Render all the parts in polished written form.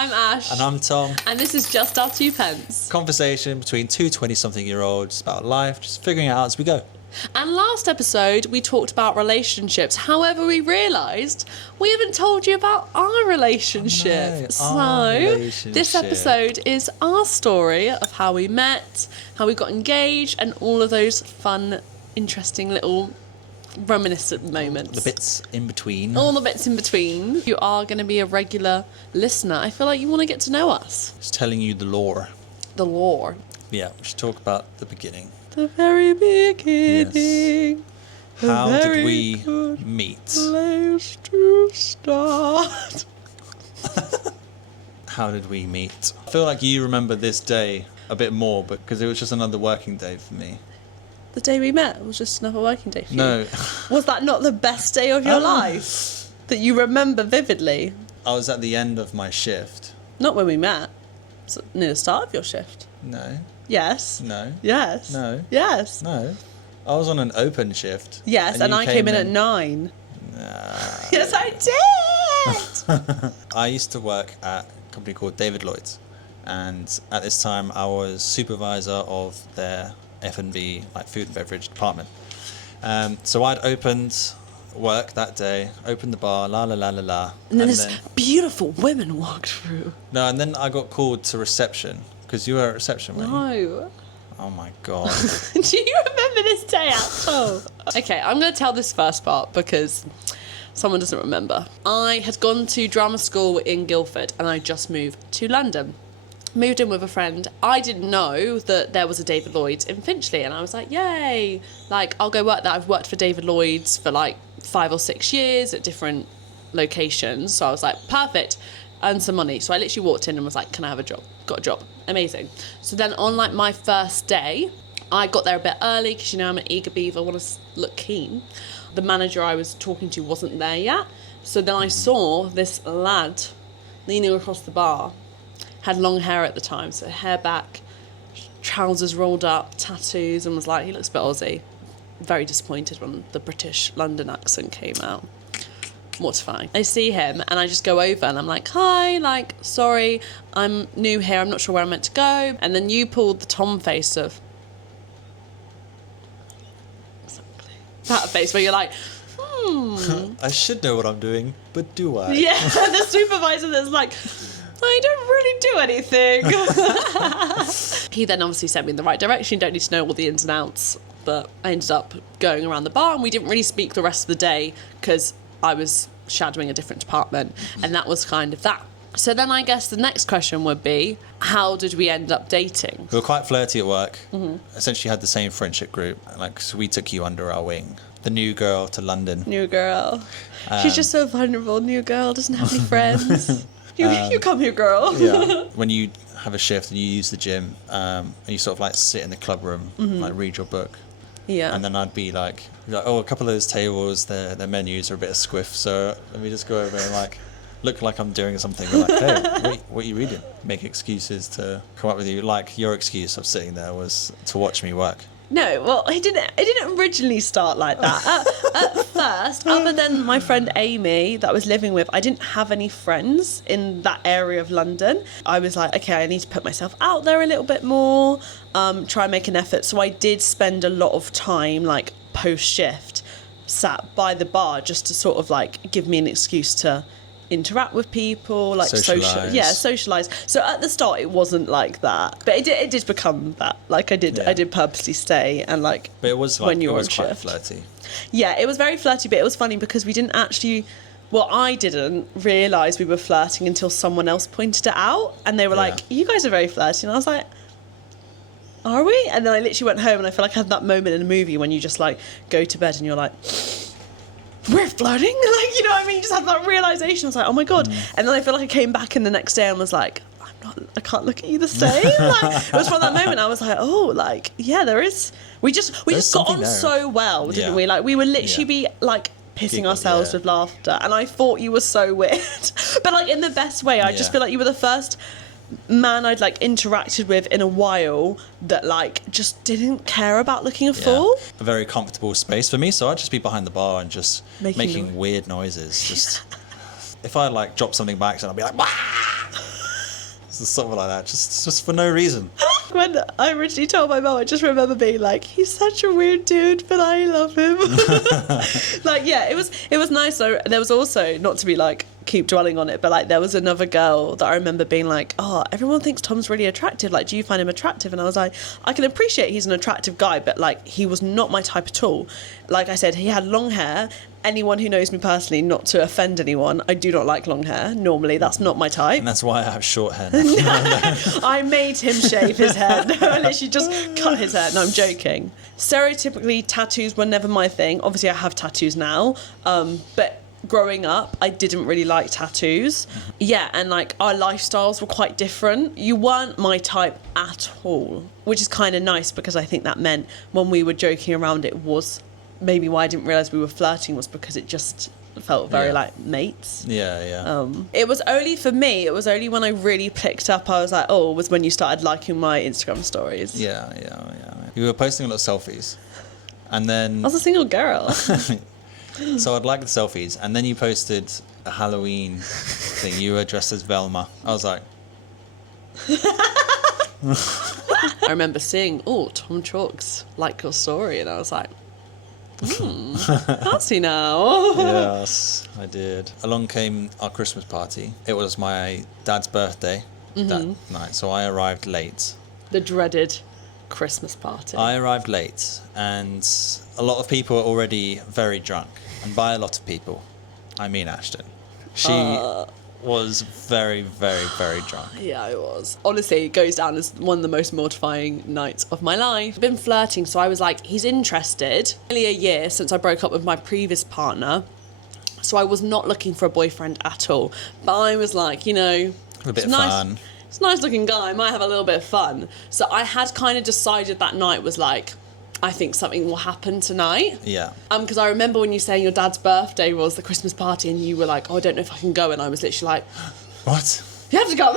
I'm Ash. And I'm Tom. And this is Just Our Two Pence. Conversation between two 20-something-year-olds about life, just figuring it out as we go. And last episode, we talked about relationships. However, we realised we haven't told you about our relationship. This episode is our story of how we met, how we got engaged, and all of those fun, interesting little reminiscent moments. The bits in between. All the bits in between. If you are going to be a regular listener, I feel like you want to get to know us. Just telling you the lore. The lore. Yeah, we should talk about the beginning. The very beginning. Yes. How did we meet? Place to start. How did we meet? I feel like you remember this day a bit more because it was just another working day for me. The day we met was just another working day for you? No. Was that not the best day of your life? That you remember vividly? I was at the end of my shift. Not when we met. It's near the start of your shift. No. Yes. No. Yes. No. Yes. No. I was on an open shift. Yes, and I came in at 9. Nah. Yes, I did! I used to work at a company called David Lloyd's, and at this time I was supervisor of their F&B, like food and beverage department. So I'd opened work that day, opened the bar, la la la la la. And then this beautiful women walked through. No, and then I got called to reception, because you were at reception, weren't you? No. Oh my God. Do you remember this day at all? Okay, I'm going to tell this first part because someone doesn't remember. I had gone to drama school in Guildford and I just moved to London. Moved in with a friend. I didn't know that there was a David Lloyd's in Finchley, and I was like, yay, like I'll go work there. I've worked for David Lloyd's for like 5 or 6 years at different locations, so I was like, perfect, earn some money. So I literally walked in and was like, can I have a job? Got a job. Amazing. So then on like my first day, I got there a bit early because, you know, I'm an eager beaver, I want to look keen. The manager I was talking to wasn't there yet, so then I saw this lad leaning across the bar. Had long hair at the time, so hair back, trousers rolled up, tattoos, and was like, he looks a bit Aussie. Very disappointed when the British London accent came out. Mortifying. I see him and I just go over and I'm like, hi, like, sorry, I'm new here, I'm not sure where I'm meant to go. And then you pulled the Tom face of... Exactly. That face where you're like, I should know what I'm doing, but do I? Yeah, the supervisor that's like... I don't really do anything. He then obviously sent me in the right direction. You don't need to know all the ins and outs. But I ended up going around the bar and we didn't really speak the rest of the day because I was shadowing a different department. And that was kind of that. So then I guess the next question would be, how did we end up dating? We were quite flirty at work. Mm-hmm. Essentially had the same friendship group. Like, so we took you under our wing. The new girl to London. New girl. She's just so vulnerable. New girl, doesn't have any friends. You come here, girl. Yeah. When you have a shift and you use the gym, and you sort of like sit in the club room, like read your book. Yeah. And then I'd be like, oh, a couple of those tables, their menus are a bit of squiff, so let me just go over and like look like I'm doing something. We're like, hey, wait, what are you reading? Make excuses to come up with you. Like your excuse of sitting there was to watch me work. No, well, it didn't originally start like that. At first, other than my friend Amy that I was living with, I didn't have any friends in that area of London. I was like, okay, I need to put myself out there a little bit more, try and make an effort. So I did spend a lot of time, like, post-shift, sat by the bar just to sort of, like, give me an excuse to interact with people, like socialize. So at the start it wasn't like that, but it did become that. Like I did purposely stay and like. But it was like, when you were on quite shift. flirty. Yeah, it was very flirty, but it was funny because we didn't actually. Well, I didn't realise we were flirting until someone else pointed it out, and they were like, "You guys are very flirty," and I was like, "Are we?" And then I literally went home, and I feel like I had that moment in a movie when you just like go to bed and you're like, we're flirting, like, you know what I mean? You just had that realisation. I was like, oh my God. And then I feel like I came back in the next day and was like, I can't look at you the same. Like, it was from that moment I was like, oh, like, yeah, there is. We just got on so well, didn't we? Like, we would literally be like pissing ourselves with laughter. And I thought you were so weird, but like in the best way. I just feel like you were the first man I'd like interacted with in a while that like just didn't care about looking a fool. A very comfortable space for me, so I'd just be behind the bar and just making weird noises. Just if I like drop something by accident, I'd be like, wah! Something like that, just for no reason. When I originally told my mum, I just remember being like, he's such a weird dude, but I love him. Like, yeah, it was nice. So there was also, not to be like, keep dwelling on it, but like there was another girl that I remember being like, oh, everyone thinks Tom's really attractive. Like, do you find him attractive? And I was like, I can appreciate he's an attractive guy, but like, he was not my type at all. Like I said, he had long hair. Anyone who knows me personally, not to offend anyone, I do not like long hair. Normally, that's not my type. And that's why I have short hair now. I made him shave his hair. No, I literally just cut his hair. No, I'm joking. Stereotypically, tattoos were never my thing. Obviously, I have tattoos now, but growing up, I didn't really like tattoos. Yeah, and like our lifestyles were quite different. You weren't my type at all, which is kind of nice because I think that meant when we were joking around, it was maybe why I didn't realise we were flirting was because it just felt very like mates. Yeah. It was only for me, it was only when I really picked up, I was like, oh, was when you started liking my Instagram stories. Yeah. You were posting a lot of selfies. And then... I was a single girl. So I'd like the selfies. And then you posted a Halloween thing. You were dressed as Velma. I was like... I remember seeing, oh, Tom Chalks like your story. And I was like, fancy now. Yes, I did. Along came our Christmas party. It was my dad's birthday that night, so I arrived late. The dreaded Christmas party. I arrived late, and a lot of people were already very drunk. And by a lot of people, I mean Ashton. She was very, very, very drunk. Yeah, I was. Honestly, it goes down as one of the most mortifying nights of my life. I've been flirting, so I was like, he's interested. Nearly a year since I broke up with my previous partner, so I was not looking for a boyfriend at all. But I was like, you know... A bit of fun. It's a nice looking guy, I might have a little bit of fun. So I had kind of decided that night was like, I think something will happen tonight. Yeah. Because I remember when you saying your dad's birthday was the Christmas party and you were like, oh, I don't know if I can go. And I was literally like... What? You have to go.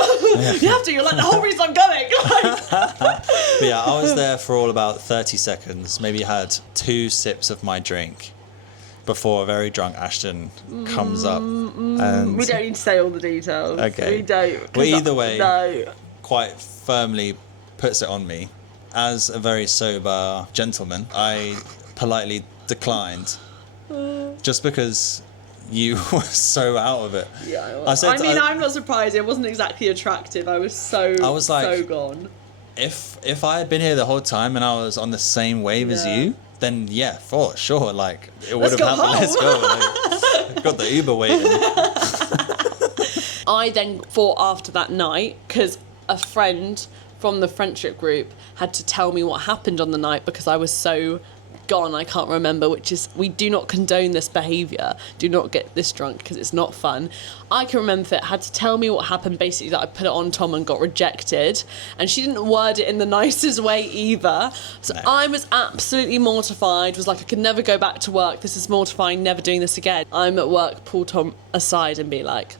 You have to. You're like the whole reason I'm going. But yeah, I was there for all about 30 seconds. Maybe had 2 sips of my drink before a very drunk Ashton comes up. And We don't need to say all the details. Okay. We don't. Well, either way, No. quite firmly puts it on me. As a very sober gentleman, I politely declined just because you were so out of it. Yeah, I was. I'm not surprised. It wasn't exactly attractive. I was like, so gone. If I had been here the whole time and I was on the same wave as you, then yeah, for sure, like it would have happened. Let's go. Like, got the Uber waiting. I then thought after that night, because a friend from the friendship group had to tell me what happened on the night because I was so gone I can't remember, which is, we do not condone this behaviour. Do not get this drunk because it's not fun. I can remember that had to tell me what happened, basically that I put it on Tom and got rejected, and she didn't word it in the nicest way either. So I was absolutely mortified, was like, I could never go back to work, this is mortifying, never doing this again. I'm at work, pull Tom aside and be like,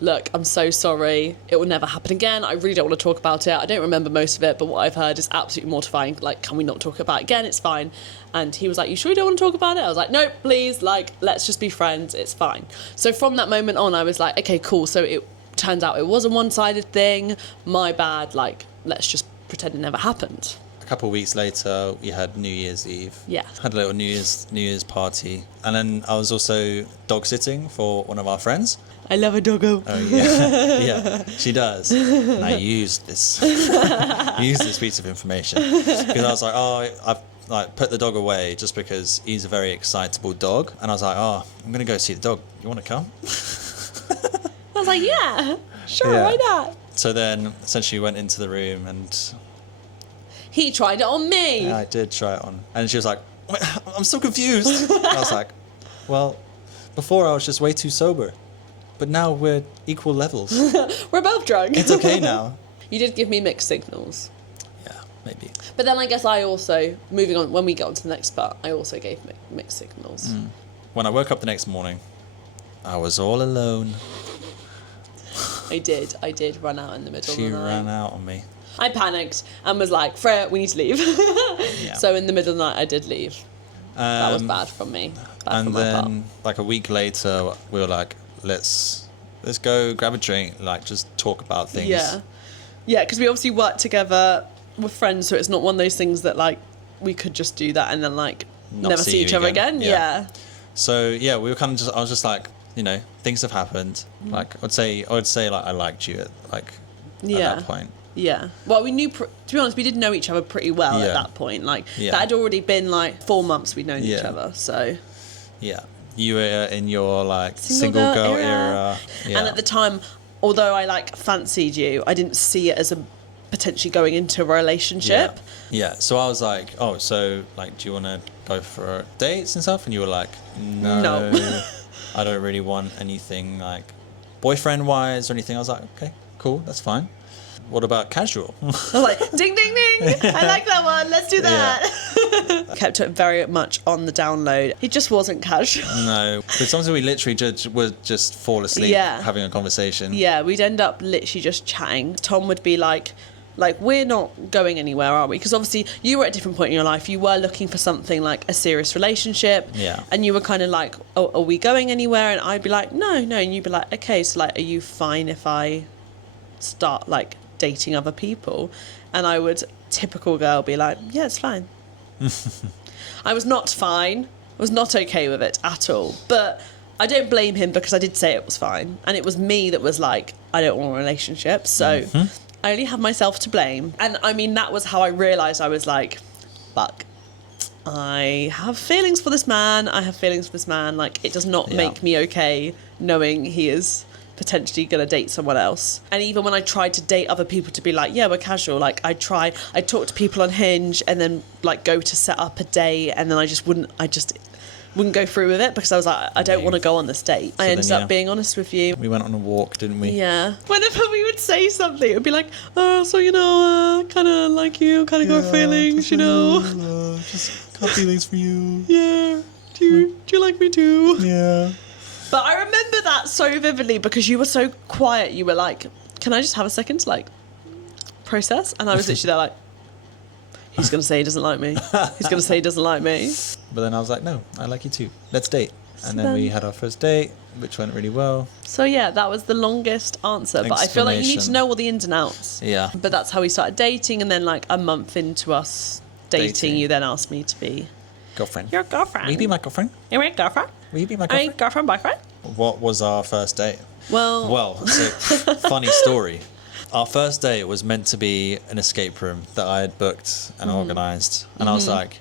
look, I'm so sorry, it will never happen again, I really don't want to talk about it, I don't remember most of it, but what I've heard is absolutely mortifying, like, can we not talk about it again, it's fine. And he was like, you sure you don't want to talk about it? I was like, no, please, like, let's just be friends, it's fine. So from that moment on, I was like, okay, cool, so it turns out it was a one-sided thing, my bad, like, let's just pretend it never happened. A couple of weeks later, we had New Year's Eve. Yeah. Had a little New Year's party. And then I was also dog sitting for one of our friends. I love a doggo. Oh yeah, yeah, she does. And I used this piece of information because I was like, oh, I've like put the dog away just because he's a very excitable dog, and I was like, oh, I'm gonna go see the dog. You want to come? I was like, yeah, sure, Yeah. why not? So then, essentially, went into the room and He tried it on me. I did try it on, and she was like, "Wait, I'm so confused." I was like, well, before I was just way too sober. But now we're equal levels. We're both drunk. It's okay now. You did give me mixed signals. Yeah, maybe. But then I guess I also, moving on, when we get on to the next part, I also gave mixed signals. When I woke up the next morning, I was all alone. I did run out in the middle She of the night. ran out on me. I panicked and was like, Freya, we need to leave. Yeah. So in the middle of the night, I did leave. That was bad from me. Bad And from my part. then, like a week later, we were like, let's let's go grab a drink, like just talk about things. Yeah. Yeah, because we obviously work together, we're friends, so it's not one of those things that like we could just do that and then like Not never see you each other again. Yeah. So yeah, we were kind of just. I was just like, you know, things have happened. Like I would say like I liked you at at that point. Yeah. Well, we knew, to be honest, we did know each other pretty well at Yeah. that point. Like, Yeah. that had already been like 4 months we'd known each Yeah. other, so. Yeah, you were in your like Single single girl girl era. era. Yeah. And at the time, although I like fancied you, I didn't see it as a potentially going into a relationship. Yeah. So I was like, oh, so like, do you want to go for dates and stuff? And you were like, no. I don't really want anything like boyfriend wise or anything. I was like, okay, cool, that's fine. What about casual? I was like, ding, ding, ding. I like that one. Let's do that. Kept it very much on the download. He just wasn't casual. No, but sometimes we literally would just fall asleep Yeah. having a conversation. Yeah, we'd end up literally just chatting. Tom would be like, we're not going anywhere, are we? Because obviously you were at a different point in your life. You were looking for something like a serious relationship. Yeah. And you were kind of like, oh, are we going anywhere? And I'd be like, no. And you'd be like, okay, so like, are you fine if I start like dating other people? And I would, typical girl, be like, yeah, it's fine. I was not fine. I was not okay with it at all. But I don't blame him because I did say it was fine. And it was me that was like, I don't want a relationship. So I only have myself to blame. And I mean, that was how I realised I was like, fuck. I have feelings for this man. Like, it does not make me okay knowing he is potentially going to date someone else. And even when I tried to date other people to be like, yeah, we're casual, like I'd talk to people on Hinge and then like go to set up a date, and then I just wouldn't go through with it because I was like, I don't want to go on this date. I ended up being honest with you. We went on a walk, didn't we? Yeah. Whenever we would say something, it would be like, oh, so, you know, kind of like you, kind of got feelings, you know. Just got feelings for you. Yeah. Do you like me too? Yeah. But I remember that so vividly because you were so quiet. You were like, can I just have a second to like process? And I was literally there like, he's going to say he doesn't like me. He's going to say he doesn't like me. But then I was like, no, I like you too. Let's date. And then we had our first date, which went really well. So yeah, that was the longest answer. But I feel like you need to know all the ins and outs. Yeah. But that's how we started dating. And then like a month into us dating. You then asked me to be girlfriend. your girlfriend. Will you be my girlfriend? You're my girlfriend. Will you be my Are girlfriend? you girlfriend, boyfriend? What was our first date? Well, so funny story. Our first date was meant to be an escape room that I had booked and organised. And I was like,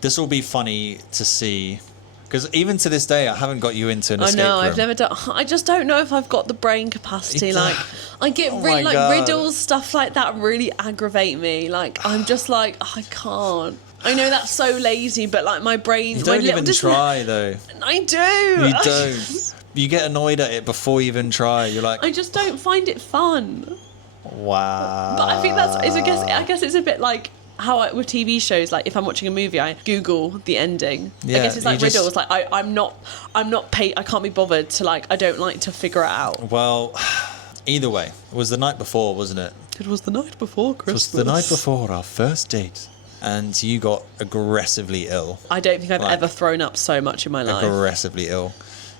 this will be funny to see. Because even to this day, I haven't got you into an escape room. I've never done. I just don't know if I've got the brain capacity. Like, I get really like God. riddles, stuff like that really aggravate me. Like, I'm just like, I can't. I know that's so lazy, but like my brain. You don't even try though. I do. You don't. You get annoyed at it before you even try. You're like, I just don't find it fun. wow. But I think I guess it's a bit like how with TV shows, like if I'm watching a movie, I Google the ending. Yeah, I guess it's like riddles. Like I'm not paid. I can't be bothered to like. I don't like to figure it out. Well, either way, it was the night before, wasn't it? It was the night before Christmas. It was the night before our first date, and you got aggressively ill. I don't think I've ever thrown up so much in my life. Aggressively ill.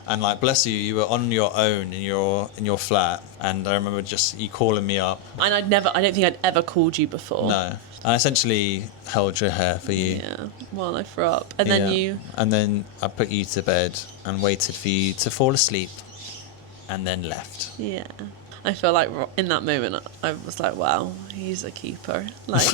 And like, bless you, you were on your own in your flat, and I remember just you calling me up. And I don't think I'd ever called you before. No, I essentially held your hair for you. Yeah, while I threw up, and then And then I put you to bed and waited for you to fall asleep, and then left. Yeah, I feel like in that moment I was like, wow, he's a keeper. Like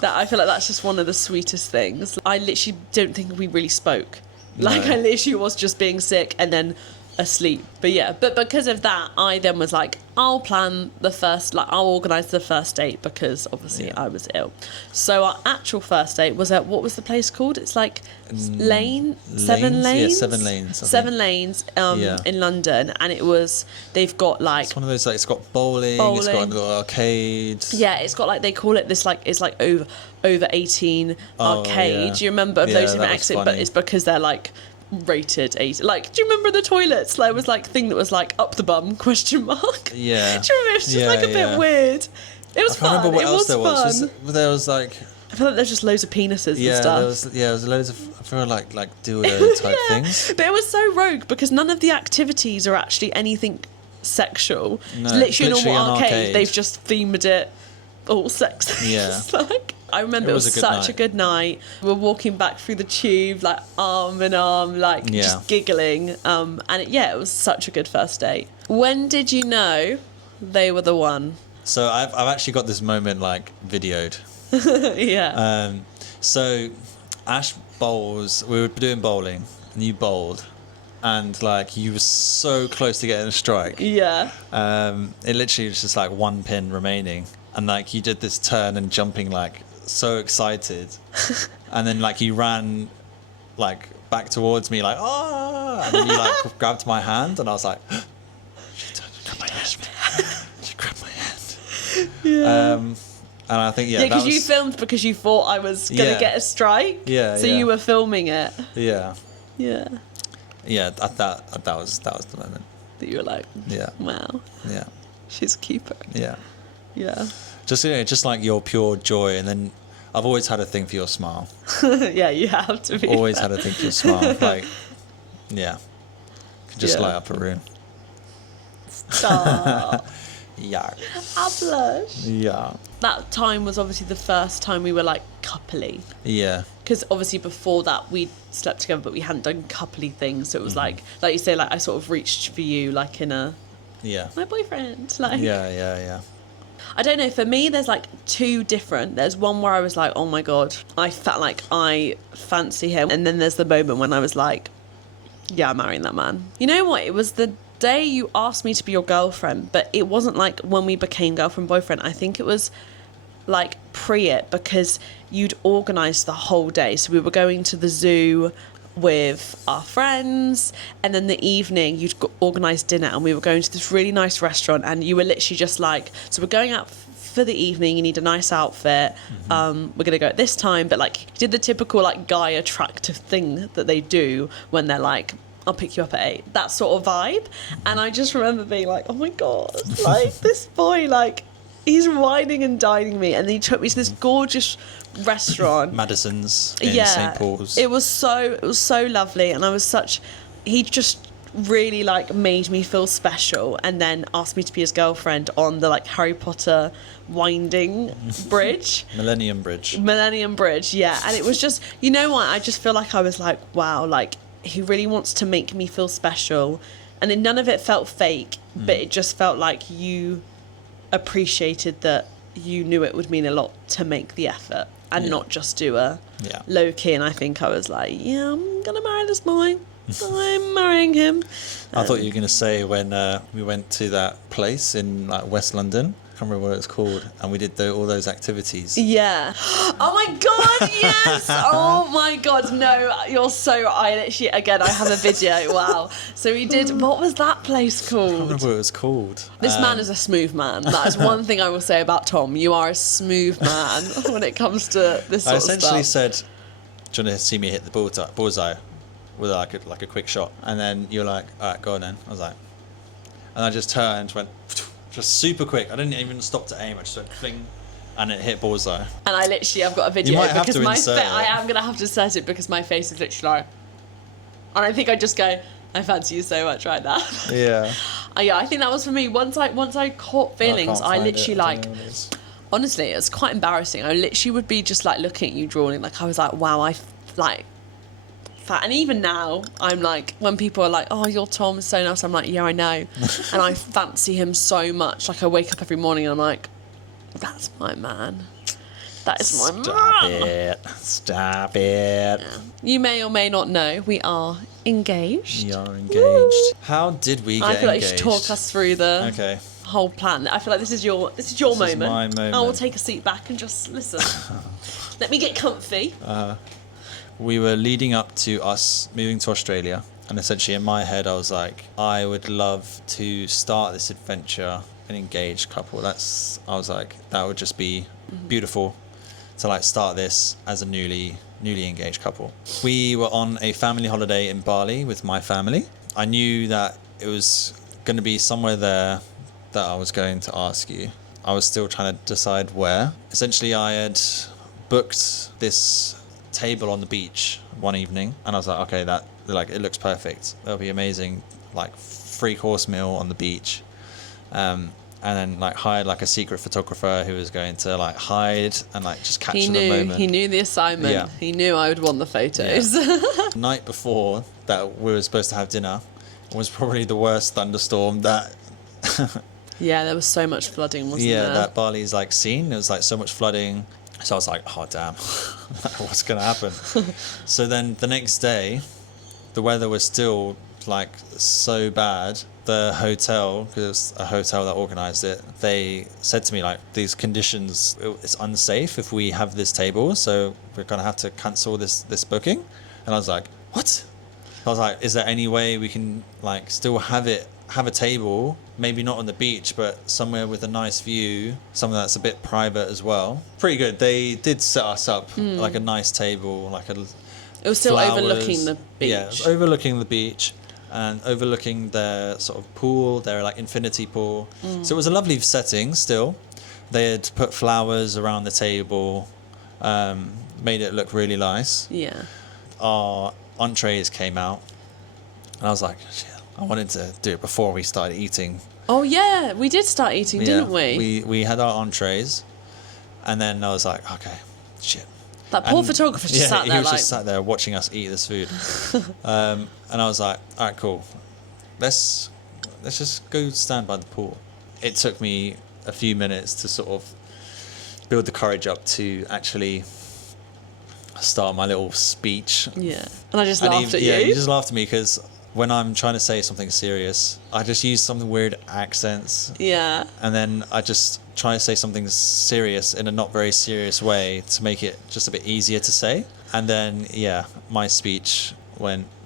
that. I feel like that's just one of the sweetest things. I literally don't think we really spoke. Like, I literally was just being sick and then asleep. But yeah, but because of that, I then was like, I'll organise the first date because obviously I was ill. So our actual first date was at, what was the place called? It's like Seven Lanes? Yeah, Seven Lanes. Seven Lanes in London. And they've got like... It's one of those, like, it's got bowling. It's got a little arcade. Yeah, it's got like, they call it this, like, it's like over 18 arcade. Yeah. Do you remember those different exits? But it's because they're like rated 8. Like, do you remember the toilets? There was like thing that was like up the bum ? Yeah. Do you remember? It's just like a bit weird. It was fun. I can't remember what else there was. Fun. There was like... I feel like there's just loads of penises and stuff. There was loads of, I feel like dildo type things. But it was so rogue because none of the activities are actually anything sexual. No, It's literally it's a normal literally an arcade. arcade. They've just themed it all sex. Yeah. It's like, I remember it was a good such a night. good night. We were walking back through the tube, like arm in arm, like Yeah. just giggling. And it was such a good first date. When did you know they were the one? So I've actually got this moment like videoed. Yeah. So Ash bowls. We were doing bowling, and you bowled, and like you were so close to getting a strike. Yeah. It literally was just like one pin remaining, and like you did this turn and jumping like so excited, and then like you ran like back towards me like and then you like grabbed my hand, and I was like, she grabbed my hand. She grabbed my hand. Yeah. And I think Yeah, because you filmed because you thought I was going to Yeah. get a strike. Yeah, So yeah. you were filming it. Yeah. Yeah. Yeah, that was the moment. That you were like, Yeah. wow, Yeah. she's a keeper. Yeah. Yeah. Just just like your pure joy, and then I've always had a thing for your smile. Yeah, you have to be. Always had a thing for your smile. Like, yeah, could just Yeah. light up a room. Stop. Yeah. I blush. Yeah. That time was obviously the first time we were like coupley. Yeah. Because obviously before that we slept together, but we hadn't done coupley things. So it was like you say, like I sort of reached for you, like in a Yeah. my boyfriend. Like Yeah. I don't know. For me, there's like two different. There's one where I was like, oh my god, I felt like I fancy him, and then there's the moment when I was like, yeah, I'm marrying that man. You know what? It was the day you asked me to be your girlfriend, but it wasn't like when we became girlfriend boyfriend. I think it was like pre it, because you'd organised the whole day. So we were going to the zoo with our friends, and then the evening you'd organised dinner, and we were going to this really nice restaurant, and you were literally just like, so we're going out for the evening, you need a nice outfit, we're gonna go at this time, but like you did the typical like guy attractive thing that they do when they're like, I'll pick you up at 8, that sort of vibe. And I just remember being like, oh my god, like this boy, like he's whining and dining me, and then he took me to this gorgeous restaurant, Madison's in St. Paul's. it was so lovely, and he just really like made me feel special, and then asked me to be his girlfriend on the like Harry Potter winding bridge. Millennium Bridge. Yeah. And it was just, you know what, I just feel like I was like, wow, like he really wants to make me feel special, and then none of it felt fake, but it just felt like you appreciated that you knew it would mean a lot to make the effort and not just do a low key. And I think I was like, yeah, I'm gonna marry this boy. I'm marrying him. I thought you were going to say when we went to that place in like West London. I can't remember what it's called, and we did all those activities. Yeah. Oh my god, yes. Oh my god, no, you're so. I literally, again, I have a video. Wow. So we did. What was that place I can't called? remember what it was called. This man is a smooth man. That is one thing I will say about Tom. You are a smooth man when it comes to this I sort of essentially stuff. said, "Do you want to see me hit the bullseye with like a quick shot?" And then you're like, "All right, go on then." I was like, and I just turned, went just super quick. I didn't even stop to aim. I just went fling, and it hit bullseye. And I literally, I've got a video might have because to my insert it. I am gonna have to insert it because my face is literally like, and I think I just go, I fancy you so much right now. Yeah. Yeah, I think that was for me. Once I caught feelings, I literally like. Honestly, it's quite embarrassing. I literally would be just like looking at you drawing, like I was like, wow, I like. Fat. And even now, I'm like, when people are like, oh, your Tom is so nice, I'm like, yeah, I know. And I fancy him so much. Like I wake up every morning and I'm like, that's my man. That is my man. Stop it. Yeah. You may or may not know, we are engaged. You're engaged. How did we get I feel like you engaged? should talk us through the Okay. whole plan. I feel like this is your moment. This is my moment. I will take a seat back and just listen. Let me get comfy. We were leading up to us moving to Australia, and essentially in my head I was like, I would love to start this adventure an engaged couple. I was like, that would just be beautiful to like start this as a newly engaged couple. We were on a family holiday in Bali with my family. I knew that it was going to be somewhere there that I was going to ask you. I was still trying to decide where. Essentially I had booked this table on the beach one evening, and I was like, okay, it looks perfect. That'll be amazing, like 3-course meal on the beach, And then like hired like a secret photographer who was going to like hide and like just capture the moment. He knew the assignment. Yeah. He knew I would want the photos. The night before that we were supposed to have dinner was probably the worst thunderstorm that Yeah, there was so much flooding, wasn't there? that Bali's like seen. There was like so much flooding. So I was like, oh damn, what's gonna happen? So then the next day, the weather was still like so bad. The hotel, because it was a hotel that organised it, they said to me like, these conditions, it's unsafe if we have this table, so we're gonna have to cancel this booking. And I was like, what? I was like, is there any way we can like still have a table, maybe not on the beach, but somewhere with a nice view, something that's a bit private as well? Pretty good. They did set us up like a nice table, like a. It was still flowers. overlooking the beach. Yeah, it was overlooking the beach and overlooking their sort of pool, their like infinity pool. So it was a lovely setting still. They had put flowers around the table, made it look really nice. Yeah. Our entrees came out, and I was like, shit, I wanted to do it before we started eating. Oh yeah, we did start eating, didn't we? We had our entrees, and then I was like, okay, shit. That poor photographer just sat there he was like... just sat there watching us eat this food. And I was like, all right, cool. Let's just go stand by the pool. It took me a few minutes to sort of build the courage up to actually start my little speech. Yeah. And I just laughed at you. Yeah, you just laughed at me because when I'm trying to say something serious, I just use some weird accents. Yeah. And then I just try to say something serious in a not very serious way to make it just a bit easier to say. And then, yeah, my speech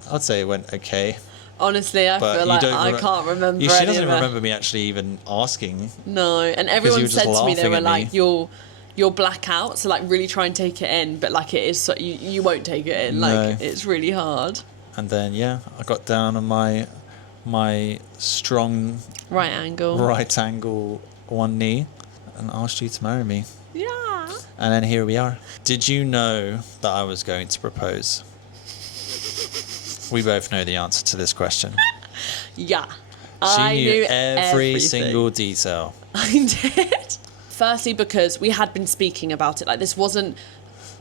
I'd say it went okay. Honestly, I But feel you like don't I can't remember any She of doesn't it. remember me actually even asking. No, and you everyone were said just to me, they laughing were at like, me. you'll black out, so like really try and take it in, but like it is, so you won't take it in, like No. it's really hard. And then, yeah, I got down on my strong Right angle. right angle one knee and asked you to marry me. Yeah. And then here we are. Did you know that I was going to propose? We both know the answer to this question. Yeah. She I knew knew every everything. single detail. I did. Firstly, because we had been speaking about it. Like, this wasn't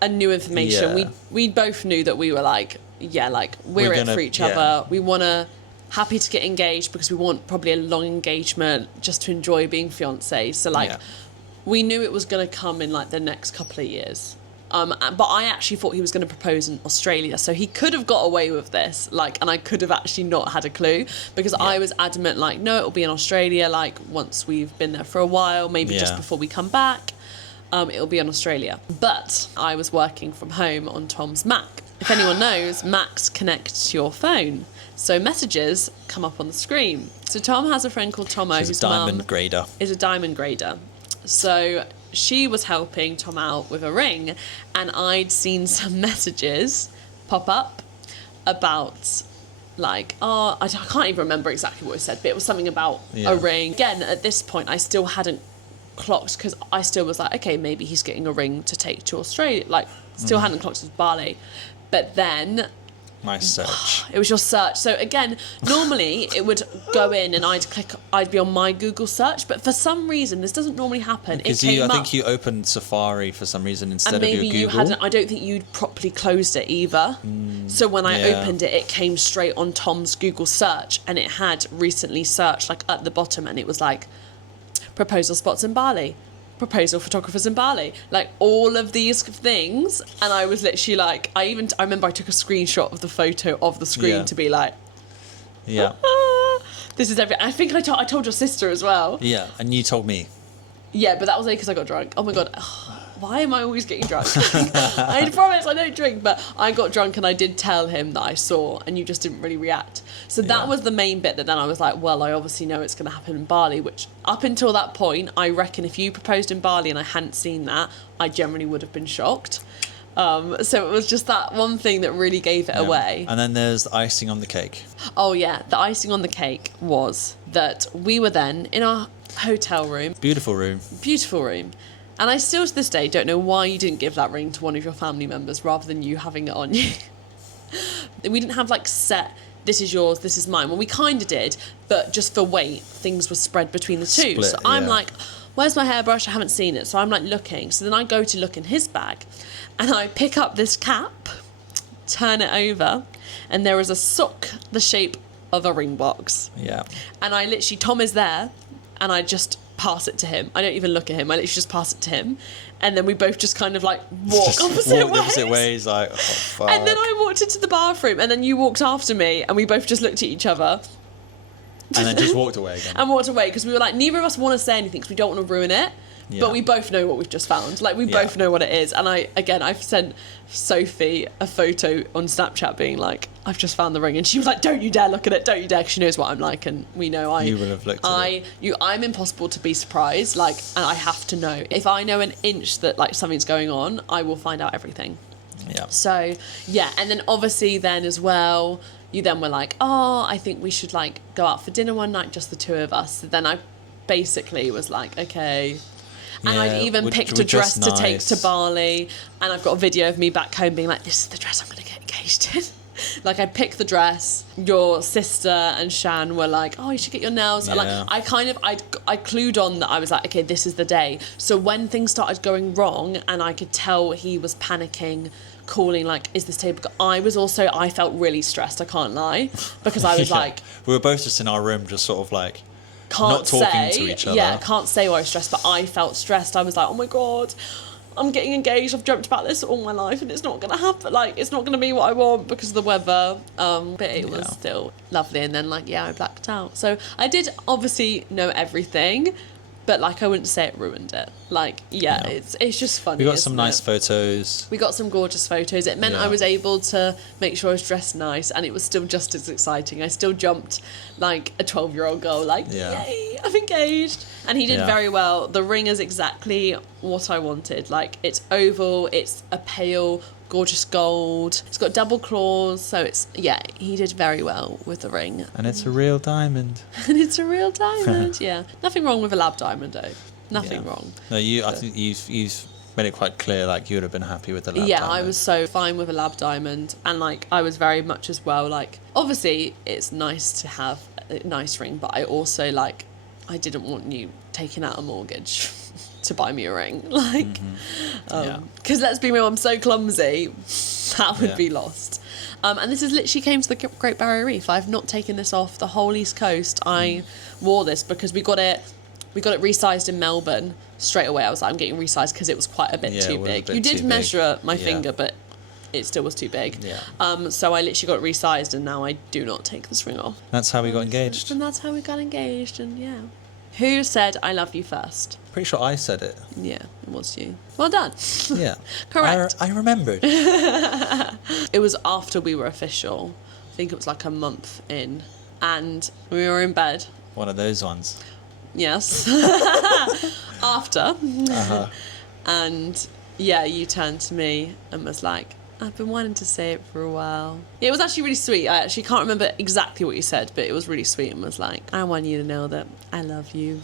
a new information. Yeah. We both knew that we were like, yeah, like we're it for each other. We want to happy to get engaged because we want probably a long engagement just to enjoy being fiancés. So like, we knew it was going to come in like the next couple of years. But I actually thought he was going to propose in Australia, so he could have got away with this, like, and I could have actually not had a clue because I was adamant, like, no, it'll be in Australia, like, once we've been there for a while, maybe just before we come back, it'll be in Australia. But I was working from home on Tom's Mac. If anyone knows, Macs connect to your phone, so messages come up on the screen. So Tom has a friend called Tomo, She's whose a diamond mum grader. is a diamond grader. So she was helping Tom out with a ring, and I'd seen some messages pop up about, like, I can't even remember exactly what it said, but it was something about a ring. Again, at this point, I still hadn't clocked, because I still was like, okay, maybe he's getting a ring to take to Australia. Like, still hadn't clocked with Bali. But then... My search. It was your search. So again, normally it would go in and I'd be on my Google search, but for some reason this doesn't normally happen. Because I think you opened Safari for some reason instead and of your maybe Google. you hadn't. I don't think you'd properly closed it either. So when I opened it, it came straight on Tom's Google search, and it had recently searched like at the bottom, and it was like proposal spots in Bali. Proposal photographers in Bali, like all of these things, and I was literally like, I remember I took a screenshot of the photo of the screen to be like, this is everything. I think I told your sister as well. Yeah, and you told me. Yeah, but that was only because I got drunk. Oh my god, why am I always getting drunk? I promise I don't drink, but I got drunk and I did tell him that I saw, and you just didn't really react. So that was the main bit that then I was like, well, I obviously know it's going to happen in Bali, which up until that point, I reckon if you proposed in Bali and I hadn't seen that, I generally would have been shocked. So it was just that one thing that really gave it away. And then there's the icing on the cake. Oh yeah, the icing on the cake was that we were then in our hotel room. Beautiful room. Beautiful room. And I still to this day don't know why you didn't give that ring to one of your family members rather than you having it on you. We didn't have like set this is yours, this is mine. Well, we kind of did, but just for weight, things were spread between the two. Split, so I'm yeah. like, where's my hairbrush? I haven't seen it. So I'm like looking. So then I go to look in his bag and I pick up this cap, turn it over, and there is a sock the shape of a ring box. Yeah. And I literally, Tom is there, and I just pass it to him. I don't even look at him. I literally just pass it to him. And then we both just kind of like walk opposite ways. Like, oh, fuck. And then I walked into the bathroom, and then you walked after me, and we both just looked at each other. And then just walked away again. And walked away, because we were like, neither of us want to say anything because we don't want to ruin it. Yeah. But we both know what we've just found. Like, we both know what it is. And I've sent Sophie a photo on Snapchat being like, I've just found the ring. And she was like, don't you dare look at it. Don't you dare. Because she knows what I'm like. And we know you will have looked at it. I'm impossible to be surprised. Like, and I have to know. If I know an inch that, like, something's going on, I will find out everything. Yeah. So, yeah. And then obviously then as well, you then were like, oh, I think we should, like, go out for dinner one night, just the two of us. So then I basically was like, okay. And Yeah, I'd even picked a dress to take to Bali. And I've got a video of me back home being like, this is the dress I'm going to get engaged in. Like, I picked the dress. Your sister and Shan were like, oh, you should get your nails. And, like, I clued on that I was like, okay, this is the day. So when things started going wrong and I could tell he was panicking, calling, like, is this table... I felt really stressed, I can't lie. Because I was like... We were both just in our room, just sort of like... Can't not talking say, to each other. Yeah, can't say why I was stressed, but I felt stressed. I was like, oh my God, I'm getting engaged. I've dreamt about this all my life and it's not going to happen. Like, it's not going to be what I want because of the weather. But it was still lovely. And then, like, I blacked out. So I did obviously know everything, but, like, I wouldn't say it ruined it. Like, it's just funny. We got some nice photos. We got some gorgeous photos. It meant I was able to make sure I was dressed nice, and it was still just as exciting. I still jumped like a 12-year-old girl, like, yay, I'm engaged. And he did very well. The ring is exactly what I wanted. Like, it's oval, it's a pale, gorgeous gold. It's got double claws, so it's, he did very well with the ring. And it's a real diamond. And it's a real diamond, Nothing wrong with a lab diamond, though. Nothing wrong. No, I think you've made it quite clear, like, you would have been happy with the lab diamond. I was so fine with a lab diamond. And, like, I was very much as well, like, obviously it's nice to have a nice ring, but I also, like, I didn't want you taking out a mortgage to buy me a ring. Like, because let's be real, I'm so clumsy, that would be lost. And this is literally came to the Great Barrier Reef. I've not taken this off the whole East Coast. I wore this because we got it resized in Melbourne straight away. I was like, I'm getting resized because it was quite a bit too big. You did measure my finger, but it still was too big. So I literally got it resized, and now I do not take this ring off. That's how we got engaged. And that's how we got engaged, and Who said I love you first? Pretty sure I said it. Yeah, it was you. Well done. Yeah. Correct. I remembered. It was after we were official. I think it was like a month in, and we were in bed. One of those ones. Yes. After. And you turned to me and was like, I've been wanting to say it for a while. It was actually really sweet. I actually can't remember exactly what you said, but it was really sweet and was like, I want you to know that I love you.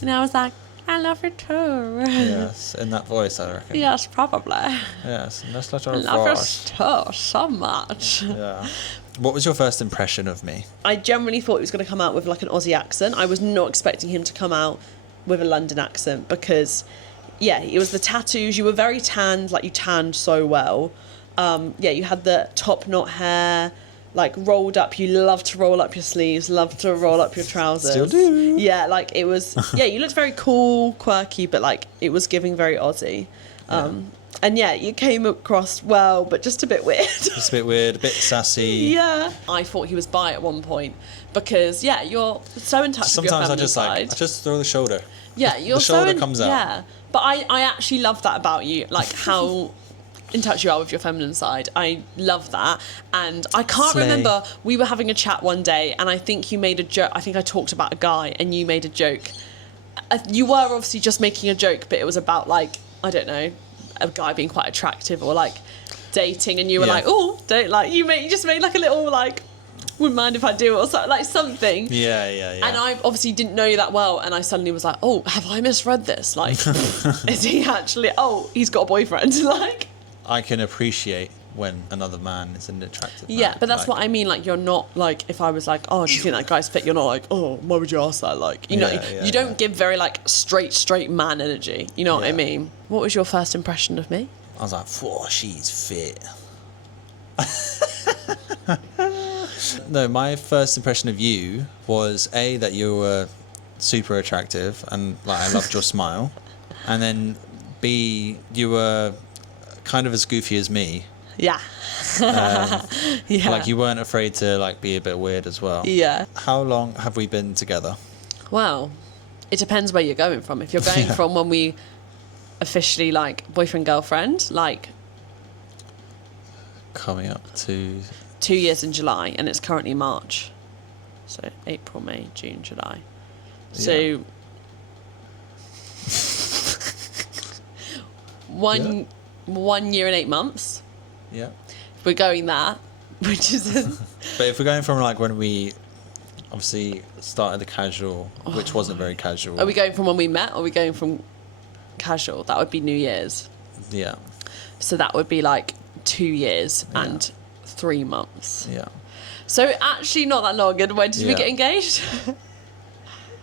And I was like, I love you too. Yes, in that voice, I reckon. Yes, probably. Yes, and that's not our I love you voice. so much. Yeah. What was your first impression of me? I generally thought he was going to come out with like an Aussie accent. I was not expecting him to come out with a London accent because, it was the tattoos. You were very tanned, like you tanned so well. You had the top knot hair, like rolled up. You love to roll up your sleeves, love to roll up your trousers. Still do. Yeah, like it was, you looked very cool, quirky, but like it was giving very Aussie. And you came across well, but just a bit weird. Just a bit weird, a bit sassy. Yeah. I thought he was bi at one point because, you're so in touch with your feminine side. I just throw the shoulder. Yeah, you're the shoulder so comes out. Yeah, but I actually love that about you, like how in touch you are with your feminine side. I love that. And I can't remember, we were having a chat one day and I think you made a joke. I think I talked about a guy and you made a joke. You were obviously just making a joke, but it was about, like, I don't know, a guy being quite attractive or like dating, and you were like, oh, don't, like, you just made like a little, like, wouldn't mind if I do, or something, like something. Yeah. And I obviously didn't know you that well, and I suddenly was like, oh, have I misread this? Like, is he actually, he's got a boyfriend? Like, I can appreciate when another man is an attractive man. Yeah, but that's Like, what I mean. Like, you're not like, if I was like, oh, do you think that guy's fit? You're not like, oh, why would you ask that? Like, you know, you don't give very like straight man energy. You know what I Yeah. mean? What was your first impression of me? I was like, whoa, she's fit. No, my first impression of you was A, that you were super attractive and like I loved your smile. And then B, you were kind of as goofy as me. Yeah. Yeah. Like you weren't afraid to like be a bit weird as well. Yeah. How long have we been together? Well, it depends where you're going from. If you're going from when we officially like boyfriend, girlfriend, like Coming up to 2 years in July, and it's currently March. So April, May, June, July. So Yeah. one year and 8 months. yeah. If we're going that, which is But if we're going from like when we obviously started the casual, which wasn't very casual. are we going from when we met, or are we going from casual? That would be New Year's. Yeah. So that would be like 2 years and 3 months. Yeah. So actually not that long. And when did we Yeah. get engaged?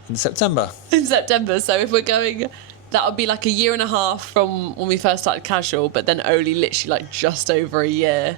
In September. In September. So if we're going, that would be like a year and a half from when we first started casual, but then only literally like just over a year.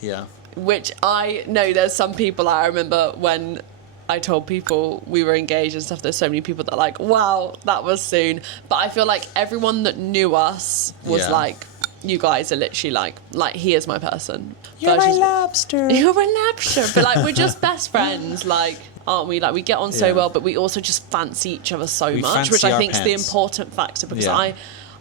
Yeah. Which I know there's some people, I remember when I told people we were engaged and stuff, there's so many people that are like, wow, that was soon. But I feel like everyone that knew us was Yeah. like, you guys are literally like he is my person. You're my Versus- lobster. You're a lobster. But like, we're just best friends, like, aren't we? Like, we get on so Yeah. well, but we also just fancy each other so We much, which fancy I our think is the pants. important factor, because Yeah.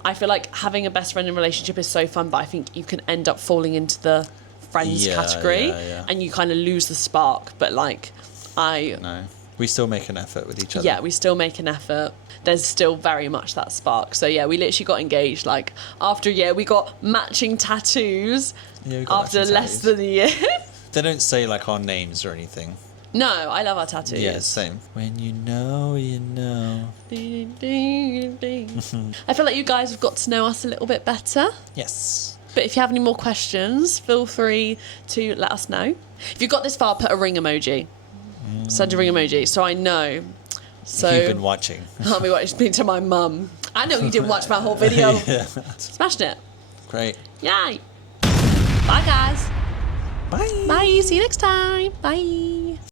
I feel like having a best friend in a relationship is so fun, but I think you can end up falling into the friends Yeah, category yeah. and you kind of lose the spark. But like, No. We still make an effort with each other. yeah, we still make an effort. There's still very much that spark. So yeah, we literally got engaged like after a year. We got matching tattoos Yeah, we got after matching less tattoos. than a year. They don't say like our names or anything. No, I love our tattoos. Yeah, same. When you know, you know. I feel like you guys have got to know us a little bit better. Yes. But if you have any more questions, feel free to let us know. If you got this far, put a ring emoji. Send a ring emoji so I know. So You've been watching. I'll be watching to my mum. I know you didn't watch my whole video. Yeah. Smashed it. Great. Yay. Bye, guys. Bye. Bye. See you next time. Bye.